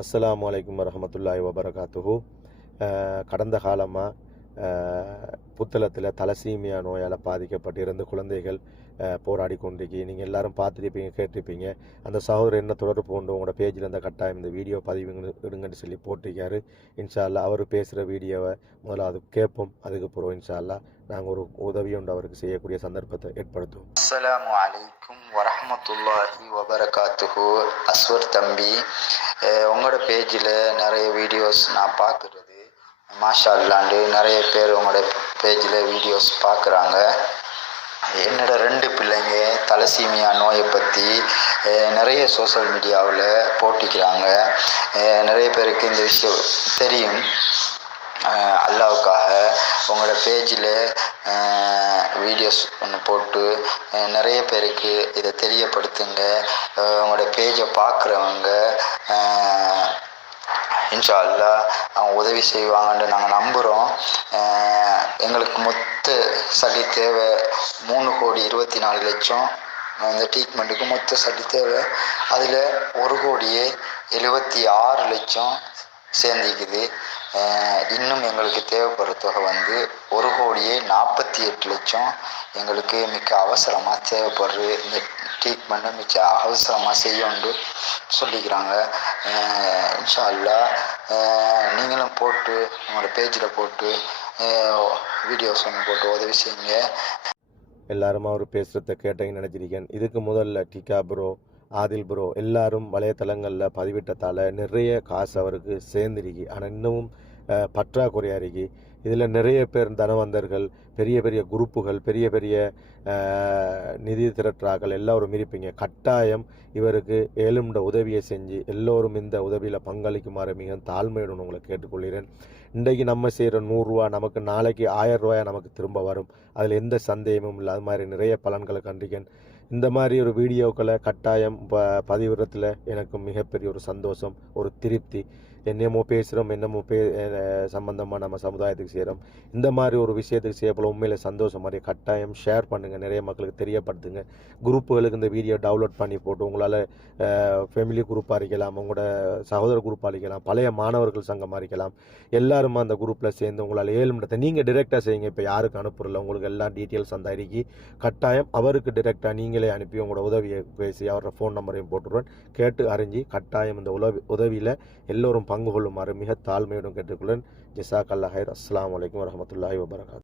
அஸ்லாம் அலைக்கும் வரமத்துல்லாய் வபரகாத்துஹூ. கடந்த காலமாக புத்தளத்தில் தலசீமியா நோயால் பாதிக்கப்பட்டிருந்த குழந்தைகள் போராடி கொண்டிருக்கி. நீங்கள் எல்லாரும் பார்த்துருப்பீங்க கேட்டிருப்பீங்க. அந்த சகோதரர் என்ன தொடர்பு கொண்டு உங்களோட பேஜில் இருந்த கட்டாயம் இந்த வீடியோ பதிவுங்க இடுங்கன்னு சொல்லி போட்டிருக்காரு. இன்ஷால்லா அவர் பேசுகிற வீடியோவை முதல்ல அது கேட்போம். அதுக்கு பிறகு இன்ஷால்லா நாங்கள் ஒரு உதவி உண்டு அவருக்கு செய்யக்கூடிய சந்தர்ப்பத்தை ஏற்படுத்துவோம். அஸ்லாம் வலைக்கும் வரமத்துல்லாஹி வபரகாத்துஹு. அஸ்வர் தம்பி உங்களோட பேஜில் நிறைய வீடியோஸ் நான் பார்க்குறது. மாஷா அல்லாண்டு நிறைய பேர் உங்களோட பேஜில் வீடியோஸ் பார்க்குறாங்க. என்னோட ரெண்டு பிள்ளைங்க தலசீமியா நோயை பற்றி நிறைய சோஷியல் மீடியாவில் போட்டிக்கிறாங்க. நிறைய பேருக்கு இந்த விஷயம் தெரியும். அல்லாவுக்காக உங்களோட பேஜில் வீடியோஸ் ஒன்று போட்டு நிறைய பேருக்கு இதை தெரியப்படுத்துங்க. உங்களோட பேஜை பார்க்குறவங்க இன்ஷா அல்லா அவங்க உதவி செய்வாங்கன்னு நாங்கள் நம்புகிறோம் எங்களுக்கு மொத்த சளி தேவை மூணு கோடி இருபத்தி நாலு லட்சம். இந்த ட்ரீட்மெண்ட்டுக்கு மொத்த சளி தேவை. அதில் ஒரு கோடியே எழுபத்தி ஆறு லட்சம் சேர்ந்திக்குது இன்னும் எங்களுக்கு தேவைப்படுற தொகை வந்து ஒரு கோடியே நாற்பத்தி எட்டு லட்சம். எங்களுக்கு மிக்க அவசரமாக தேவைப்படுது. இந்த ட்ரீட்மெண்ட்டை மிச்ச அவசரமாக செய்யணும்னு சொல்லிக்கிறாங்க. இன்ஷால்லா இன்ஷா நீங்களும் போட்டு உங்களோட பேஜில் போட்டு வீடியோஸ் ஒன்று போட்டு உதவி செய்யுங்க. எல்லாருமா அவர் பேசுகிறத கேட்டீங்கன்னு நினச்சிருக்கேன். இதுக்கு முதல்ல டிகா ப்ரோ ஆதில் ப்ரோ எல்லாரும் வலைத்தளங்களில் பதிவிட்டதால் நிறைய காசு அவருக்கு சேர்ந்துருக்கு. ஆனால் இன்னமும் பற்றாக்குறையாக இருக்கு இதில் நிறைய பேர் தனவந்தர்கள் பெரிய பெரிய குரூப்புகள் பெரிய பெரிய நிதி திரட்டாக்கள் எல்லாரும் இருப்பீங்க கட்டாயம் இவருக்கு ஏழும்ட உதவியை செஞ்சு எல்லோரும் இந்த உதவியில் பங்களிக்குமாறு மிகவும் தாழ்மையுடன் உங்களை கேட்டுக்கொள்கிறேன். இன்றைக்கு நம்ம செய்கிற நூறுரூவா நமக்கு நாளைக்கு ஆயிரம் ரூபாய் நமக்கு திரும்ப வரும். அதில் எந்த சந்தேகமும் இல்லை அது மாதிரி நிறைய பலன்களை கண்டிக்கன் இந்த மாதிரி ஒரு வீடியோக்களை கட்டாயம் ப பதிவிடுறதுல எனக்கு மிகப்பெரிய ஒரு சந்தோஷம் ஒரு திருப்தி. என்னமோ பேசுகிறோம் என்னமோ பே சம்மந்தமாக நம்ம சமுதாயத்துக்கு செய்கிறோம் இந்த மாதிரி ஒரு விஷயத்துக்கு செய்யப்போல உண்மையில் சந்தோஷம் மாதிரி கட்டாயம் ஷேர் பண்ணுங்கள் நிறைய மக்களுக்கு தெரியப்படுத்துங்க. குரூப்புகளுக்கு இந்த வீடியோ டவுன்லோட் பண்ணி போட்டு உங்களால் ஃபேமிலி குரூப்பாக இருக்கலாம் உங்களோட சகோதர குரூப்பாக இருக்கலாம் பழைய மாணவர்கள் சங்கமாக அறிக்கலாம் எல்லாருமே அந்த குரூப்பில் சேர்ந்து உங்களால் ஏழு மணி நீங்கள் டிரெக்டாக செய்யுங்க. இப்போ யாருக்கு அனுப்புறல உங்களுக்கு எல்லா டீட்டெயில்ஸ் அந்த அறிக்கை கட்டாயம் அவருக்கு டிரெக்டாக நீங்கள் அனுப்பி உங்களோட உதவியை பேசி அவரோட ஃபோன் நம்பரையும் போட்டுருவேன். கேட்டு அறிஞ்சு கட்டாயம் இந்த உதவி உதவியில் எல்லோரும் பங்கு கொள்ளுமாறு மிக தாழ்மையுடன் கேட்டுக்கொள்ளேன் ஜிசாக் அல்லா அஸ்லாம் வலைக்கம் வரமத்துல்லாஹி வபரகாத்.